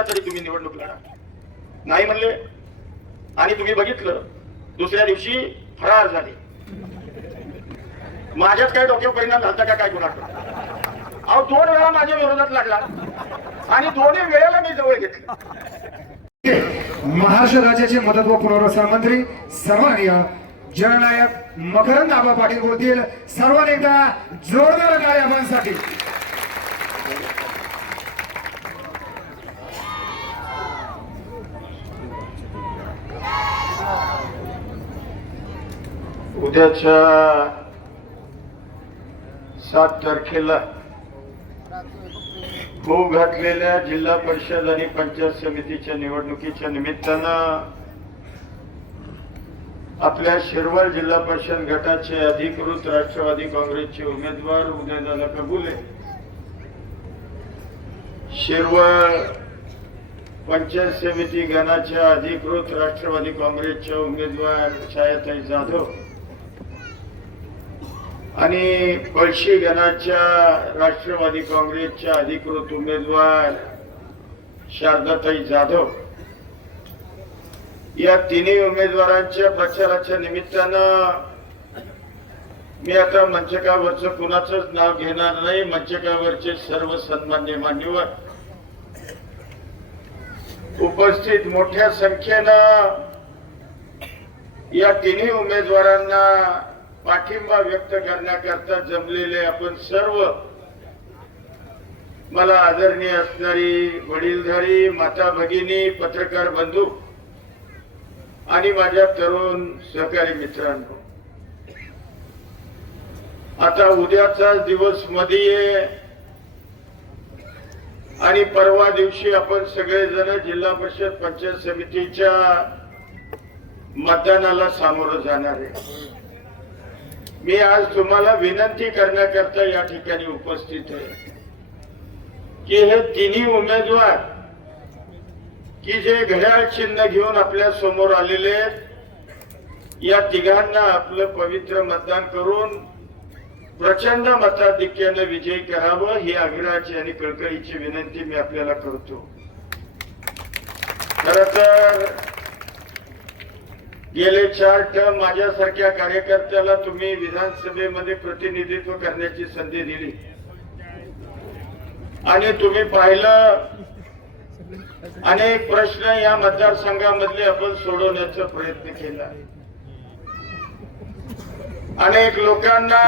आता तरी तुम्ही निवडणूक लढा. नाही म्हणले आणि तुम्ही बघितलं दुसऱ्या दिवशी फरार झाले. माझ्याच काय डोक्यावर परिणाम झाला का काय गुन्हा? अहो 2 वेळा माझ्या विरोधात लढला आणि 2ही वेळेला मी जवळ घेतलं. महाराष्ट्र राज्याचे मदत व पुनर्वसन मंत्री सन्माननीय जननायक मकरंद आबा पाटील बोलतील. सर्वांनी एकदा जोरदार टाळ्या आपणसाठी. उद्याच्या 7 तारखेला होऊ घातलेल्या जिल्हा परिषद आणि पंचायत समितीच्या निवडणुकीच्या निमित्तानं आपल्या शिरवळ जिल्हा परिषद गटाचे अधिकृत राष्ट्रवादी काँग्रेसचे उमेदवार उदयदादा कबुले, शिरवळ पंचायत समिती गणाच्या अधिकृत राष्ट्रवादी काँग्रेसच्या उमेदवार छायाताई जाधव आणि पळशी गणाच्या राष्ट्रवादी काँग्रेसच्या अधिकृत उमेदवार शारदाताई जाधव या तिन्ही उमेदवारांच्या प्रचाराच्या निमित्तानं मी आता मंचकावरचं कुणाचंच नाव घेणार नाही. मंचकावरचे सर्व सन्मान्य मान्यवर उपस्थित मोठ्या संख्येनं या तिन्ही उमेदवारांना पाठिंबा व्यक्त करण्याकरता जमलेले आपण सर्व मला आदरणीय असणारी वडीलधारी माता भगिनी पत्रकार बंधू आणि माझ्या तरुण सहकारी मित्रांनो, आता उद्याचा दिवस मध्ये आणि परवा दिवशी आपण सगळेजण जिल्हा परिषद पंचायत समितीच्या मतदानाला सामोरं जाणार आहे. मी आज तुम्हाला विनंती करण्याकरता या ठिकाणी उपस्थित आहे की हे तिन्ही उमेदवार की जे घड्याळ चिन्ह घेऊन आपल्या समोर आलेले या तिघांना आपलं पवित्र मतदान करून प्रचंड मताधिक्याने विजयी करावं ही आग्रहाची आणि कळकळीची विनंती मी आपल्याला करतो. खर तर गेले 4 टर्म माझ्यासारख्या कार्यकर्त्याला तुम्ही विधानसभेमध्ये प्रतिनिधित्व करण्याची संधी दिली आणि तुम्ही पाहिलं अनेक प्रश्न या मतदारसंघामधले आपण सोडवण्याचा प्रयत्न केला. अनेक लोकांना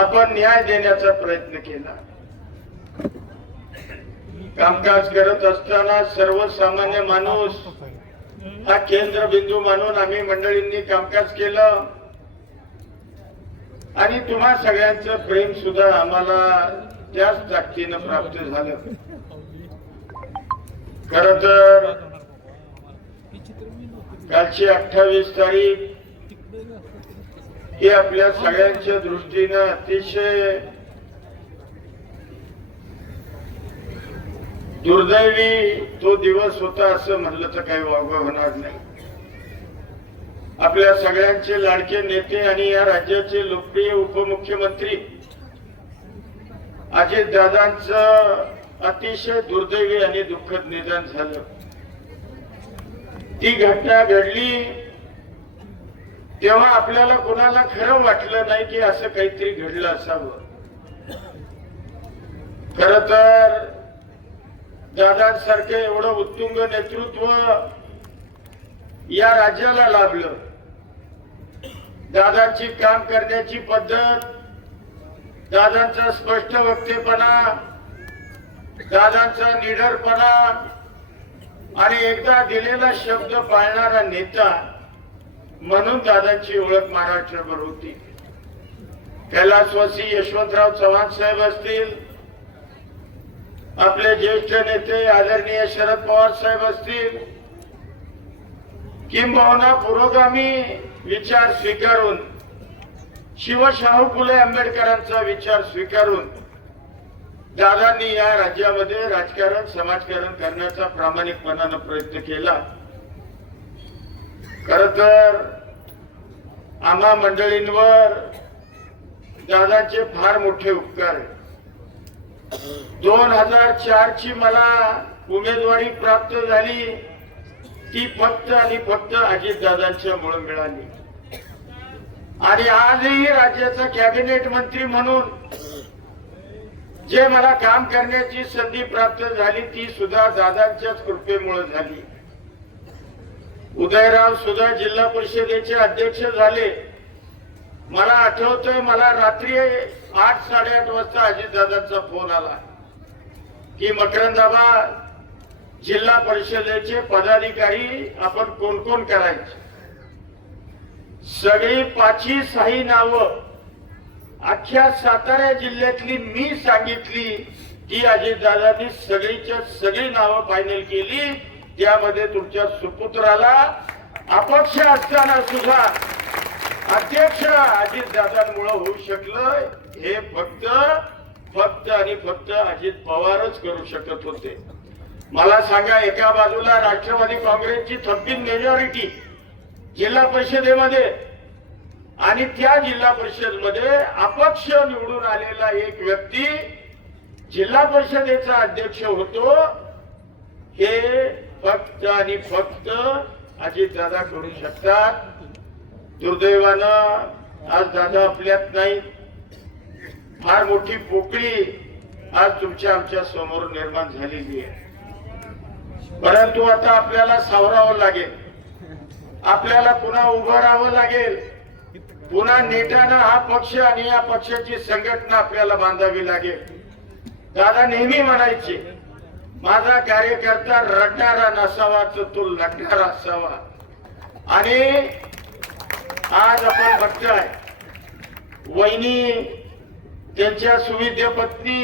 आपण न्याय देण्याचा प्रयत्न केला. कामकाज करत असताना सर्वसामान्य माणूस हा केंद्रबिंदू मानून आम्ही मंडळींनी कामकाज केलं आणि तुम्हा सगळ्यांचं प्रेम सुद्धा आम्हाला त्याच ताकदीनं प्राप्त झालं. खर तर कालची 28 तारीख ही आपल्या सगळ्यांच्या दृष्टीनं अतिशय दुर्दैवी तो दिवस होता असं म्हणलं तर काही वावगं होणार नाही. आपल्या सगळ्यांचे लाडके नेते आणि या राज्याचे लोकप्रिय उपमुख्यमंत्री अजितदादांचं अतिशय दुर्दैवी आणि दुःखद निधन झालं. ती घटना घडली तेव्हा आपल्याला कोणाला खरं वाटलं नाही की असं काहीतरी घडलं असावं. खर तर दादांसारखं एवढं उत्तुंग नेतृत्व या राज्याला लाभलं. दादांची काम करण्याची पद्धत, दादांचा स्पष्ट वक्तेपणा, दादांचा निडरपणा आणि एकदा दिलेला शब्द पाळणारा नेता म्हणून दादांची ओळख महाराष्ट्रभर होती. कैलासवासी यशवंतराव चव्हाण साहेब असतील, आपले ज्येष्ठ नेते आदरणीय शरद पवार साहेब असतील, किंबहुना पुरोगामी विचार स्वीकारून शिवशाहू फुले आंबेडकरांचा विचार स्वीकारून दादांनी या राज्यामध्ये राजकारण समाजकारण करण्याचा प्रामाणिकपणाने प्रयत्न केला. खर तर आम्हा मंडळींवर दादांचे फार मोठे उपकार आहेत. 2004 ची मला उमेदवारी प्राप्त झाली, ती फक्त आणि फक्त अजितदादांच्या मुळे मिळाली. आणि आजही राज्याचा कॅबिनेट मंत्री म्हणून जे मला काम करण्याची संधी प्राप्त झाली ती सुद्धा दादांच्याच कृपेमुळे झाली. उदयराव सुद्धा जिल्हा परिषदेचे अध्यक्ष झाले. मला आठवतंय, मला रात्री 8-8:30 वाजता अजितदादांचा फोन आला की मकरंदाबा, जिल्हा परिषदेचे पदाधिकारी आपण कोण कोण करायचे. सगळी 5-6 नावं अख्ख्या सातारा जिल्ह्यातली मी सांगितली. ती अजितदादांनी सगळीच्या सगळी नावं फायनल केली. त्यामध्ये तुमच्या सुपुत्राला अपक्ष असताना सुद्धा अध्यक्ष अजितदादांमुळे होऊ शकलं. हे फक्त आणि फक्त अजित पवारच करू शकत होते. मला सांगा, एका बाजूला राष्ट्रवादी काँग्रेसची थंबीन मेजॉरिटी जिल्हा परिषदेमध्ये आणि त्या जिल्हा परिषद मध्ये अपक्ष निवडून आलेला एक व्यक्ती जिल्हा परिषदेचा अध्यक्ष होतो. हे फक्त आणि फक्त अजितदादा करू शकतात. दुर्दैवानं आज दादा आपल्यात नाही. फार मोठी पोकळी आज तुमच्या आमच्या समोर निर्माण झालेली आहे. परंतु आता आपल्याला सावरावं लागेल. आपल्याला पुन्हा उभं राहावं लागेल. पुन्हा नेटानं हा पक्ष आणि या पक्षाची संघटना आपल्याला बांधावी लागेल. दादा नेहमी म्हणायचे, माझा कार्यकर्ता रडणारा नसावा तर तो लढणारा असावा. आणि आज आपण बघताय, वहिनी त्यांच्या सुविद्य पत्नी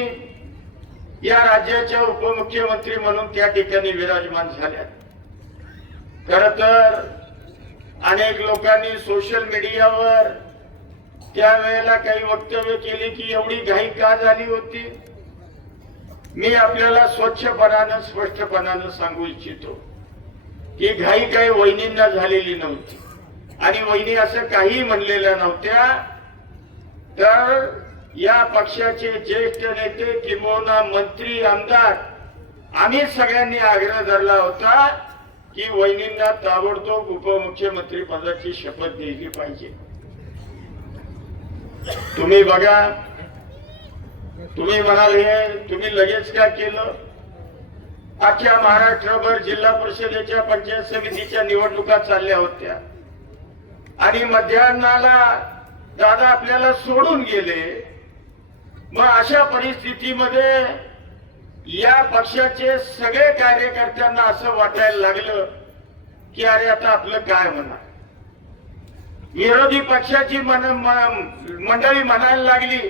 या राज्याच्या उपमुख्यमंत्री म्हणून त्या ठिकाणी विराजमान झाल्या. खर तर अनेक लोकांनी सोशल मीडियावर त्यावेळेला काही वक्तव्य केली की एवढी घाई का झाली होती. मी आपल्याला स्वच्छपणानं स्पष्टपणानं सांगू इच्छितो की घाई काही वहिनींना झालेली नव्हती. आणि वहिनी असं काही म्हणलेल्या नव्हत्या. तर या पक्षाचे ज्येष्ठ नेते किंबहुना मंत्री आमदार आम्ही सगळ्यांनी आग्रह धरला होता की वहिनींना ताबडतोब उपमुख्यमंत्री पदाची शपथ घ्यायची पाहिजे. तुम्ही बघा, तुम्ही म्हणाल हे तुम्ही लगेच काय केलं. अख्ख्या महाराष्ट्रभर जिल्हा परिषदेच्या पंचायत समितीच्या निवडणुका चालल्या होत्या आणि मध्यान्हाला दादा आपल्याला सोडून गेले. मग अशा परिस्थितीमध्ये या पक्षाचे सगळे कार्यकर्त्यांना असं वाटायला लागलं की अरे आता आपलं काय म्हणा. विरोधी पक्षाची मंडळी म्हणायला लागली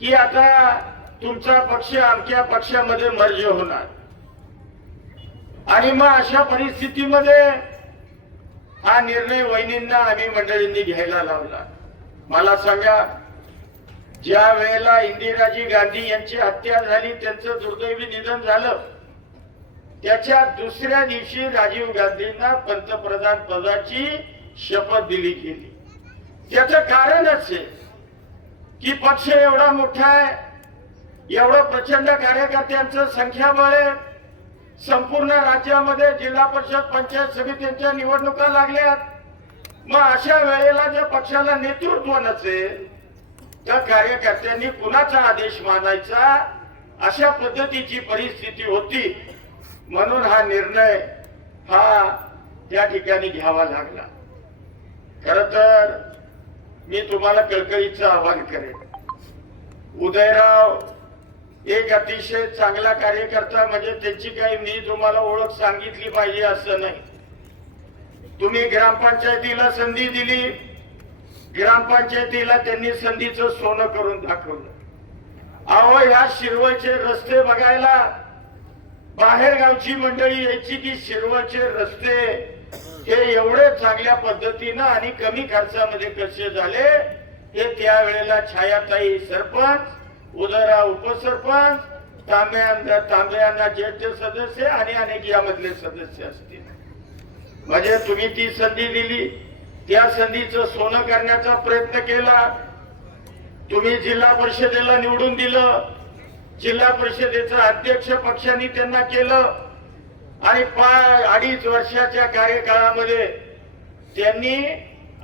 की आता तुमचा पक्ष आमच्या पक्षामध्ये मर्ज होणार. आणि मग अशा परिस्थितीमध्ये हा निर्णय वहिनींना आम्ही मंडळींनी घ्यायला लावला. मला सांगा, ज्या वेळेला इंदिराजी गांधी यांची हत्या झाली, त्यांचं दुर्दैवी निधन झालं, त्याच्या दुसऱ्या दिवशी राजीव गांधींना पंतप्रधान पदाची शपथ दिली गेली. त्याचं कारणच आहे की पक्ष एवढा मोठा आहे, एवढं प्रचंड कार्यकर्त्यांचं संख्याबळ आहे. संपूर्ण राज्यामध्ये जिल्हा परिषद पंचायत समितीच्या निवडणुका लागल्यात. मग अशा वेळेला जर पक्षाला नेतृत्व नसेल तर कार्यकर्त्यांनी कुणाचा आदेश मानायचा, अशा पद्धतीची परिस्थिती होती. म्हणून हा निर्णय त्या ठिकाणी घ्यावा लागला. खर तर मी तुम्हाला कळकळीचं आवाहन करेन. उदयराव एक अतिशय चांगला कार्यकर्ता, म्हणजे त्याची काही मी तुम्हाला ओळख सांगितली पाहिजे असं नाही. तुम्ही ग्रामपंचायतीला संधी दिली, ग्रामपंचायतीला त्यांनी संधीचं सोनं करून दाखवलं. अहो, ह्या शिरवळचे रस्ते बघायला बाहेर गावची मंडळी यायची की शिरवळचे रस्ते हे एवढे चांगल्या पद्धतीनं आणि कमी खर्चामध्ये कसे झाले हे त्यावेळेला छायाताई सरपंच, उदयराव उपसरपंच, तांब्यांना ज्येष्ठ सदस्य आणि अनेक यामधले सदस्य असतील. म्हणजे तुम्ही ती संधी दिली, त्या संधीचं सोनं करण्याचा प्रयत्न केला. तुम्ही जिल्हा परिषदेला निवडून दिलं, जिल्हा परिषदेचं अध्यक्ष पक्षाने त्यांना केलं आणि 2.5 वर्षाच्या कार्यकाळामध्ये त्यांनी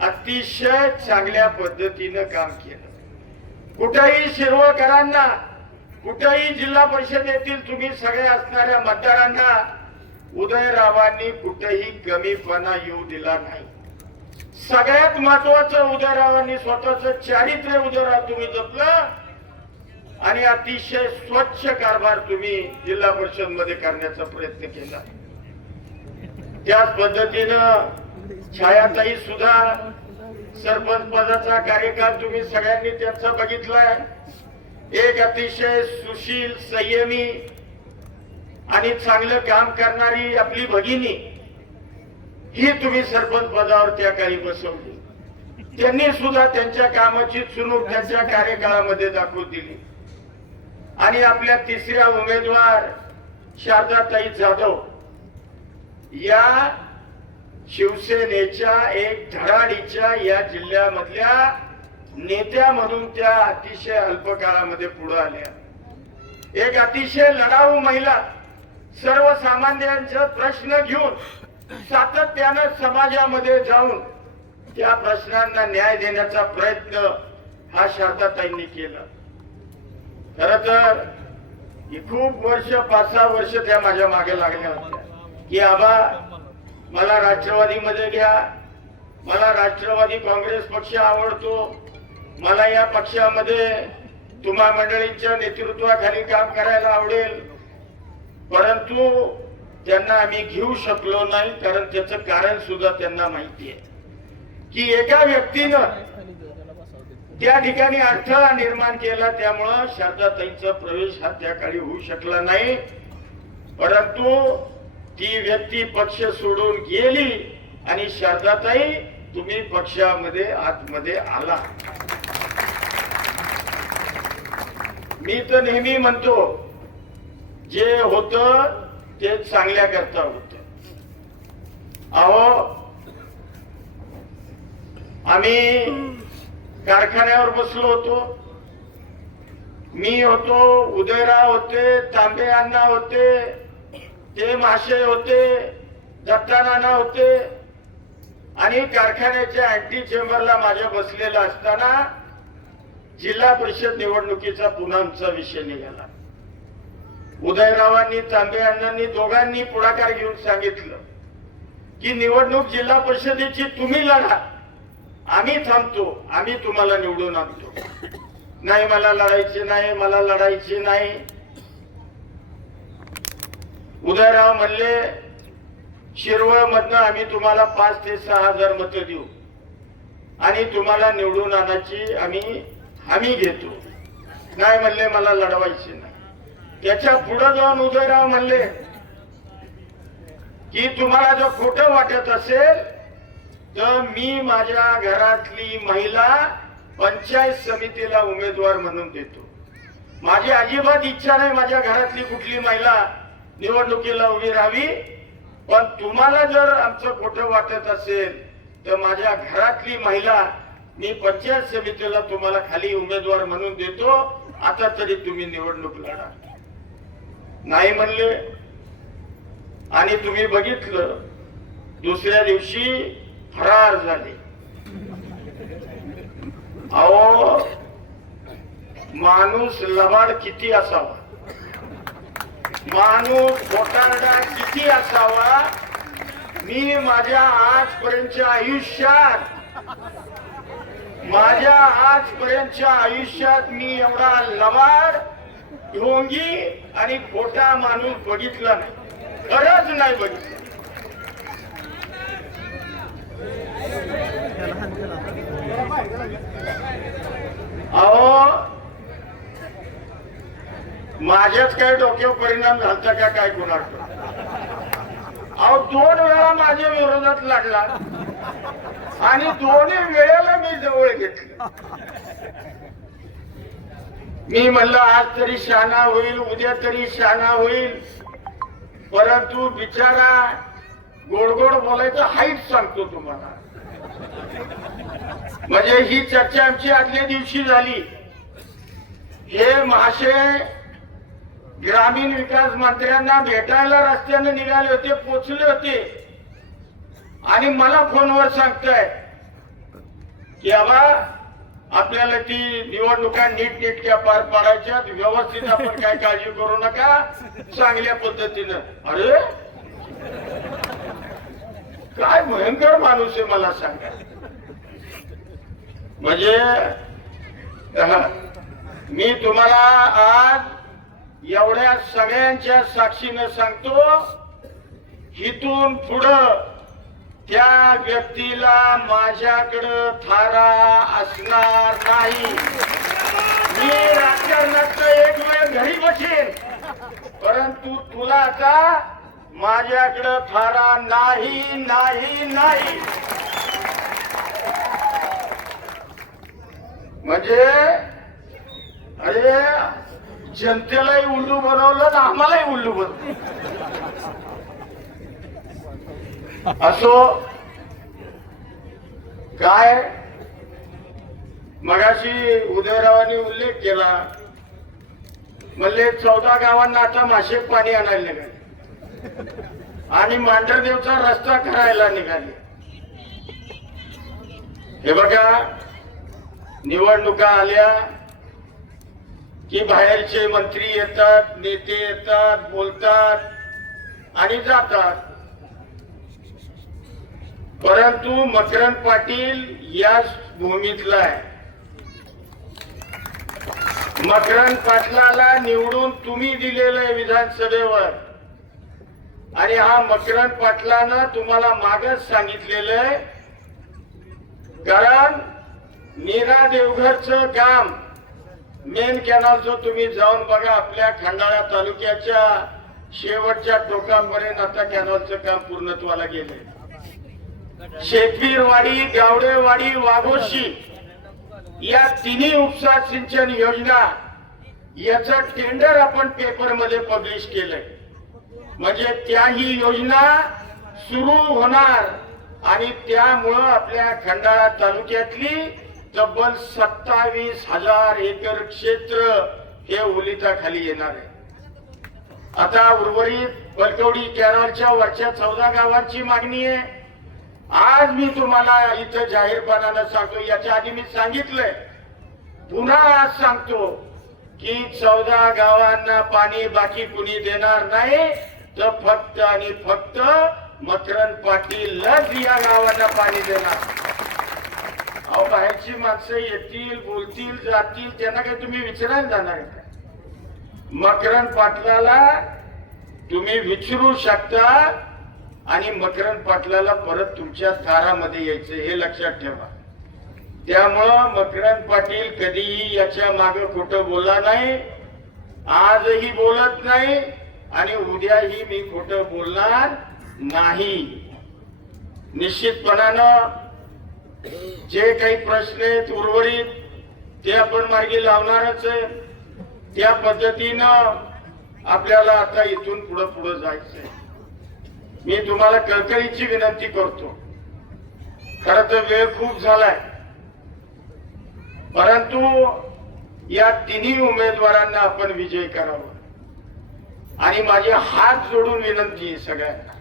अतिशय चांगल्या पद्धतीनं काम केलं. कुठेही शिरवळकरांना, कुठेही जिल्हा परिषदेतील तुम्ही सगळ्या असणाऱ्या मतदारांना उदयरावांनी कुठेही कमीपणा येऊ दिला नाही. सगळ्यात महत्वाचं, उदयरावांनी स्वतःचं चारित्र्य उदयराव तुम्ही जपलं आणि अतिशय स्वच्छ कारभार तुम्ही जिल्हा परिषद मध्ये करण्याचा प्रयत्न केला. त्याच पद्धतीनं छायाताई सुद्धा सरपंच पदाचा कार्यकाळ तुम्ही सगळ्यांनी त्यांचा बघितलाय. एक अतिशय सुशील, संयमी आणि चांगलं काम करणारी आपली भगिनी ही तुम्ही सरपंच पदावर त्या काळी बसवली. त्यांनी सुद्धा त्यांच्या कामाची चुणूक त्यांच्या कार्यकाळामध्ये दाखवून दिली. आणि आपल्या तिसऱ्या उमेदवार शारदाताई जाधव या शिवसेनेच्या एक धडाडीच्या या जिल्ह्यामधल्या नेत्या म्हणून त्या अतिशय अल्प काळामध्ये पुढे आल्या. एक अतिशय लढाऊ महिला, सर्वसामान्यांचे प्रश्न घेऊन सातत्यानं समाजामध्ये जाऊन त्या प्रश्नांना न्याय देण्याचा प्रयत्न हा शारदाताईंनी केला. खर तर खूप वर्ष, 5-6 वर्ष त्या माझ्या मागे लागल्या होत्या की आबा मला राष्ट्रवादीमध्ये घ्या, मला राष्ट्रवादी काँग्रेस पक्ष आवडतो, मला या पक्षामध्ये तुम्हा मंडळींच्या नेतृत्वाखाली काम करायला आवडेल. परंतु त्यांना आम्ही घेऊ शकलो नाही, कारण त्याचं कारण सुद्धा त्यांना माहिती आहे की एका व्यक्तीनं त्या ठिकाणी अडथळा निर्माण केला. त्यामुळं शारदाताईंचा प्रवेश हा त्या काळी होऊ शकला नाही. परंतु ती व्यक्ती पक्ष सोडून गेली आणि शारदाताई तुम्ही पक्षामध्ये आतमध्ये आला. मी तर नेहमी म्हणतो जे होतं ते चांगल्या करता होत. अहो आम्ही कारखान्यावर बसलो होतो, मी होतो, उदयराव होते, तांबे अण्णा होते, ते महाशय होते, दत्तानाना होते आणि कारखान्याच्या अँटी चेंबरला माझ्या बसलेला असताना जिल्हा परिषद निवडणुकीचा पुन्हा आमचा विषय निघाला. उदयरावांनी, तांबे अण्णांनी दोघांनी पुढाकार घेऊन सांगितलं की निवडणूक जिल्हा परिषदेची तुम्ही लढा, आम्ही थांबतो, आम्ही तुम्हाला निवडून आणतो. नाही मला लढायचे नाही, मला लढायचे नाही. उदयराव म्हणले शिरवळ मधनं आम्ही तुम्हाला 5 ते 6 हजार मतं देऊ आणि तुम्हाला निवडून आणायची आम्ही हमी घेतो. नाही म्हणले मला लढवायचे नाही. त्याच्या पुढे जाऊन उदयराव म्हणले की तुम्हाला जर खोटं वाटत असेल तर मी माझ्या घरातली महिला पंचायत समितीला उमेदवार म्हणून देतो. माझी अजिबात इच्छा नाही माझ्या घरातली कुठली महिला निवडणुकीला उभी राहावी, पण तुम्हाला जर आमचं खोटं वाटत असेल तर माझ्या घरातली महिला मी पंचायत समितीला तुम्हाला खाली उमेदवार म्हणून देतो, आता तरी तुम्ही निवडणूक लढा. नाही म्हणले आणि तुम्ही बघितलं दुसऱ्या दिवशी फरार झाले. अहो माणूस लबाड किती असावा, माणूस खोटारडा किती असावा. मी माझ्या आजपर्यंतच्या आयुष्यात मी एवढा लबाड, ढोंगी आणि खोटा माणूस बघितला नाही, खरंच नाही बघितलं. अहो माझ्याच काय डोक्यावर परिणाम झालता का काय कोणाकडे. अहो 2 वेळा माझ्या विरोधात लढला आणि दोन्ही वेळेला मी जवळ घेतलं. मी म्हणलं आज तरी शहाणा होईल, उद्या तरी शहाणा होईल, परंतु बिचारा गोड गोड बोलायचं हाईट सांगतो तुम्हाला. म्हणजे ही चर्चा आमची आदल्या दिवशी झाली. हे महाशय ग्रामीण विकास मंत्र्यांना भेटायला रस्त्याने निघाले होते, पोचले होते आणि मला फोनवर सांगताय की बाबा आपल्याला ती निवडणुका नीटनेटक्या पार पाडायच्या, व्यवस्थित आपण काय काळजी करू नका, चांगल्या पद्धतीनं. अरे काय भयंकर माणूस आहे मला सांगा. म्हणजे मी तुम्हाला आज एवढ्या सगळ्यांच्या साक्षीनं सांगतो, इथून पुढं त्या व्यक्तीला माझ्याकडं थारा असणार नाही. मी राजकारणात एक वेळ घरी बसेन, परंतु तुला आता माझ्याकडं थारा नाही नाही नाही. म्हणजे अरे जनतेलाही उल्लू बनवलं ना आम्हालाही उल्लू बनवलं. असो काय, मगाशी उदयरावांनी उल्लेख केला, म्हणले 14 गावांना आता माशे पाणी आणायला निघाले आणि मांढरदेवचा रस्ता करायला निघाले. हे बघा, निवडणुका आल्या की बाहेरचे मंत्री येतात, नेते येतात, बोलतात आणि जातात. परंतु मकरंद पाटील याच भूमीतला आहे. मकरंद पाटलाला निवडून तुम्ही दिलेलं आहे विधानसभेवर, आणि हा मकरंद पाटलानं तुम्हाला मागच सांगितलेलं आहे, कारण नीरा देवघरचं काम, मेन कॅनॉलचं तुम्ही जाऊन बघा, आपल्या खंडाळा तालुक्याच्या शेवटच्या टोकापर्यंत आता कॅनॉलचं काम पूर्णत्वाला गेले. शेतवीरवाडी, गावडेवाडी, वाघोशी या तिन्ही उपसा सिंचन योजना याचं टेंडर आपण पेपर मध्ये पब्लिश केलंय. म्हणजे त्याही योजना सुरू होणार आणि त्यामुळं आपल्या खंडाळा तालुक्यातली तब्बल 27,000 एकर क्षेत्र हे ओलिताखाली येणार आहे. आता उर्वरित बलकवडी कॅनॉलच्या वरच्या 14 गावांची मागणी आहे. आज मी तुम्हाला इथं जाहीरपणानं सांगतो, याच्या आधी मी सांगितलंय, पुन्हा आज सांगतो की 14 गावांना पाणी बाकी कुणी देणार नाही, तर फक्त आणि फक्त मकरंद पाटीलच या गावांना पाणी देणार. अहो, बाहेरची माणसं येतील, बोलतील, जातील, त्यांना काही तुम्ही विचारायला जाणार का? मकरंद पाटलाला तुम्ही विचारू शकता आणि मकरंद पाटलाला परत तुमच्या थारामध्ये यायचं, हे लक्षात ठेवा. त्यामुळं मकरंद पाटील कधीही याच्या मागे खोटं बोलला नाही, आजही बोलत नाही आणि उद्याही मी खोटं बोलणार नाही. निश्चितपणानं जे काही प्रश्न आहेत उर्वरित ते आपण मार्गी लावणारच आहे. त्या पद्धतीनं आपल्याला आता इथून पुढे जायचंय. मी तुम्हाला कळकळीची विनंती करतो, खरं तर वेळ खूप झालाय, परंतु या तिन्ही उमेदवारांना आपण विजय करावा. आणि माझे हात जोडून विनंती आहे सगळ्यांना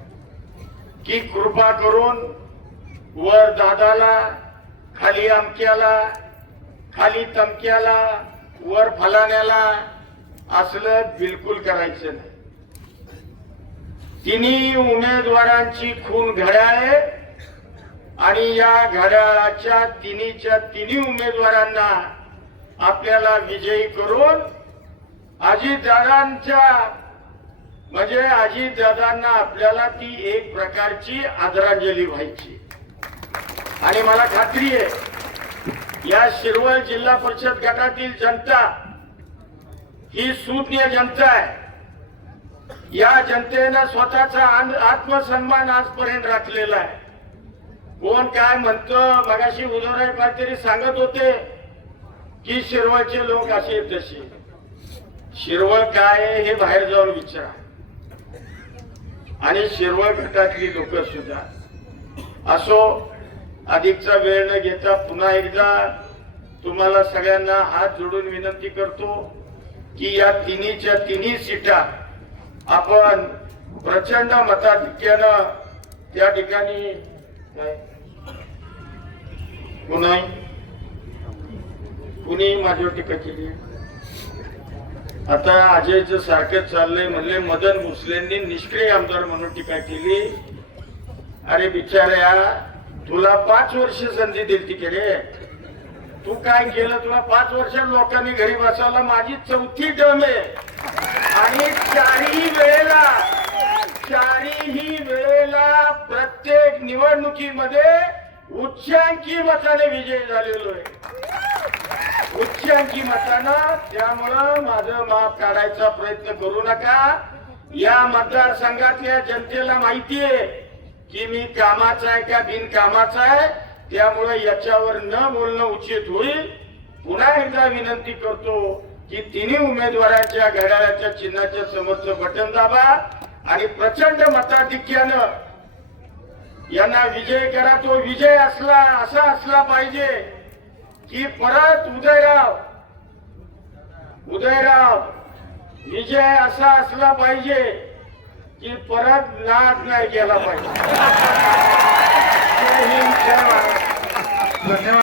की कृपा करून वर दादाला, खाली अमक्याला, खाली तमक्याला, वर फलाण्याला असलं बिलकुल करायचं नाही. तिन्ही उमेदवारांची खून घड्याळ आहे आणि या घड्याळाच्या तिन्ही उमेदवारांना आपल्याला विजयी करून अजितदादांच्या म्हणजे अजितदादांना आपल्याला ती एक प्रकारची आदरांजली व्हायची. आणि मला खात्री आहे या शिरवळ जिल्हा परिषद गटातील जनता ही सुज्ञ जनता आहे. या जनतेनं स्वतःचा आत्मसन्मान आजपर्यंत राखलेला आहे. कोण काय म्हणतं, मगाशी उदयराव काहीतरी सांगत होते की शिरवळचे लोक असे तसे. शिरवळ काय आहे हे बाहेर जाऊन विचारा. आणि शिरवळ गटातली लोक सुद्धा. असो, अधिकचा वेळ न घेता पुन्हा एकदा तुम्हाला सगळ्यांना हात जोडून विनंती करतो की या तिन्हीच्या तिन्ही सीटा आपण प्रचंड मताधिक्यानं त्या ठिकाणी कुणी माझ्यावर टीका केली. आता अजयचं सारखं चाललंय म्हणले मदन भोसलेंनी निष्क्रिय आमदार म्हणून टीका केली. अरे बिचाऱ्या, तुला 5 वर्ष संधी दिली की रे, तू काय केलं? तुला 5 वर्षात लोकांनी घरी बसवला. माझी 4थी टर्म आहे आणि चारीही वेळेला प्रत्येक निवडणुकीमध्ये उच्चांकी मताने विजय झालेलो आहे, उच्चांकी मतानं. त्यामुळं माझं माप काढायचा प्रयत्न करू नका. या मतदारसंघातल्या जनतेला माहिती आहे की मी कामाचा आहे का बिनकामाचा आहे. त्यामुळे याच्यावर न बोलणं उचित होईल. पुन्हा एकदा विनंती करतो की तिन्ही उमेदवारांच्या घड्याळाच्या चिन्हाच्या समोरचं बटन दाबा आणि प्रचंड मताधिक्यानं यांना विजय करा. तो विजय असा असला पाहिजे की परत उदयराव विजय असा असला पाहिजे की परत नाद नाही गेला पाहिजे. जय हिंद, जय महाराष्ट्र. धन्यवाद.